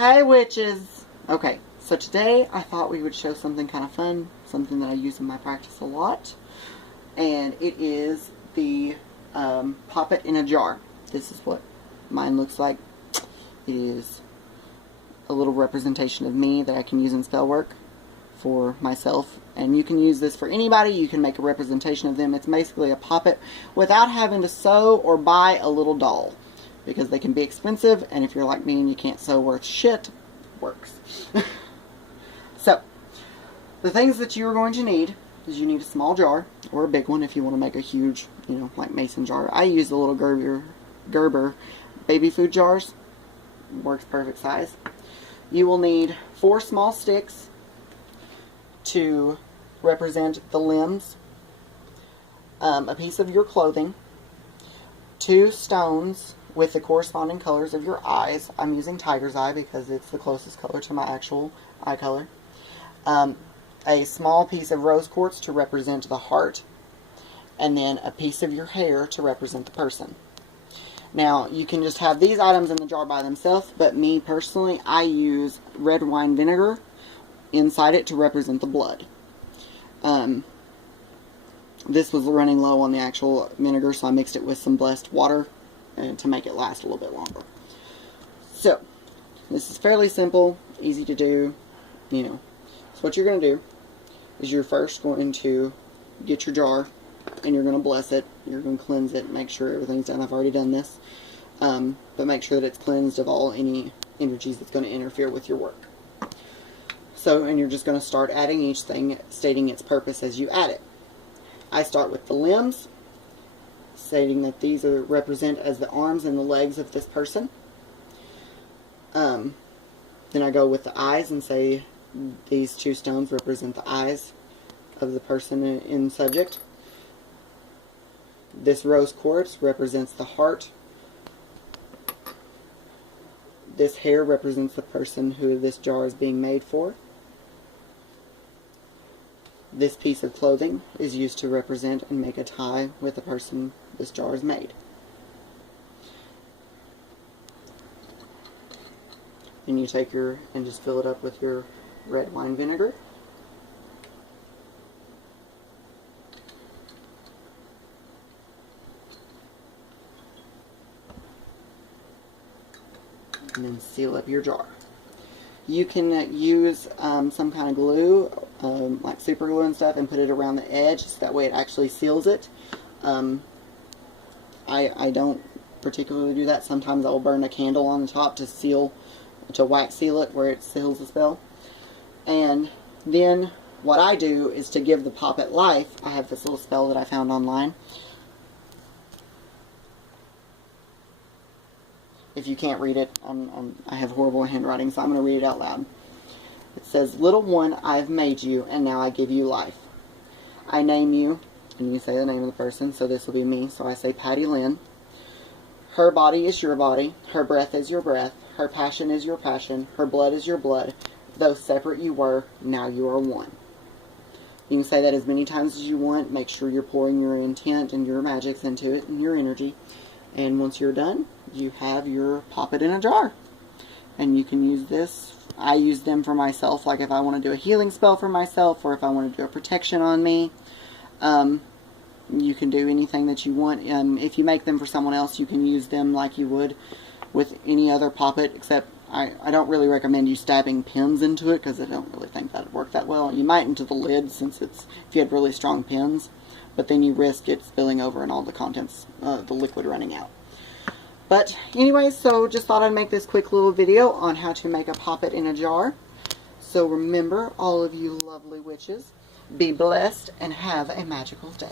Hey witches! Okay, so today I thought we would show something kind of fun, something that I use in my practice a lot, and it is the Poppet in a Jar. This is what mine looks like. It is a little representation of me that I can use in spell work for myself, and you can use this for anybody. You can make a representation of them. It's basically a poppet without having to sew or buy a little doll, because they can be expensive, and if you're like me and you can't sew worth shit, it works. So, the things that you're going to need is you need a small jar, or a big one if you want to make a huge, like mason jar. I use the little Gerber baby food jars. Works perfect size. You will need 4 small sticks to represent the limbs, a piece of your clothing, 2 stones with the corresponding colors of your eyes. I'm using tiger's eye because it's the closest color to my actual eye color. A small piece of rose quartz to represent the heart, and then a piece of your hair to represent the person. Now, you can just have these items in the jar by themselves, but me personally, I use red wine vinegar inside it to represent the blood. This was running low on the actual vinegar, so I mixed it with some blessed water to make it last a little bit longer. So, this is fairly simple, easy to do, So what you're going to do is you're first going to get your jar, and you're going to bless it. You're going to cleanse it, make sure everything's done. I've already done this. But make sure that it's cleansed of all any energies that's going to interfere with your work. So, and you're just going to start adding each thing, stating its purpose as you add it. I start with the limbs, stating that these are represent as the arms and the legs of this person. Then I go with the eyes and say these 2 stones represent the eyes of the person in subject. This rose quartz represents the heart. This hair represents the person who this jar is being made for. This piece of clothing is used to represent and make a tie with the person this jar is made. And you take and just fill it up with your red wine vinegar. And then seal up your jar. You can use some kind of glue, like super glue and stuff, and put it around the edge, so that way it actually seals it. I don't particularly do that. Sometimes I will burn a candle on the top to wax seal it where it seals the spell. And then what I do is to give the poppet life. I have this little spell that I found online. If you can't read it, I have horrible handwriting, so I'm going to read it out loud. It says, "Little one, I've made you, and now I give you life. I name you," and you say the name of the person, so this will be me, so I say Patty Lynn. "Her body is your body, her breath is your breath, her passion is your passion, her blood is your blood. Though separate you were, now you are one." You can say that as many times as you want. Make sure you're pouring your intent and your magics into it and your energy. And once you're done, you have your Poppet in a Jar. And you can use this. I use them for myself, like if I want to do a healing spell for myself, or if I want to do a protection on me. You can do anything that you want. If you make them for someone else, you can use them like you would with any other poppet, except I don't really recommend you stabbing pins into it, because I don't really think that would work that well. You might into the lid, since if you had really strong pins, but then you risk it spilling over and all the contents, the liquid running out. But anyway, so just thought I'd make this quick little video on how to make a poppet in a jar. So remember, all of you lovely witches, be blessed and have a magical day.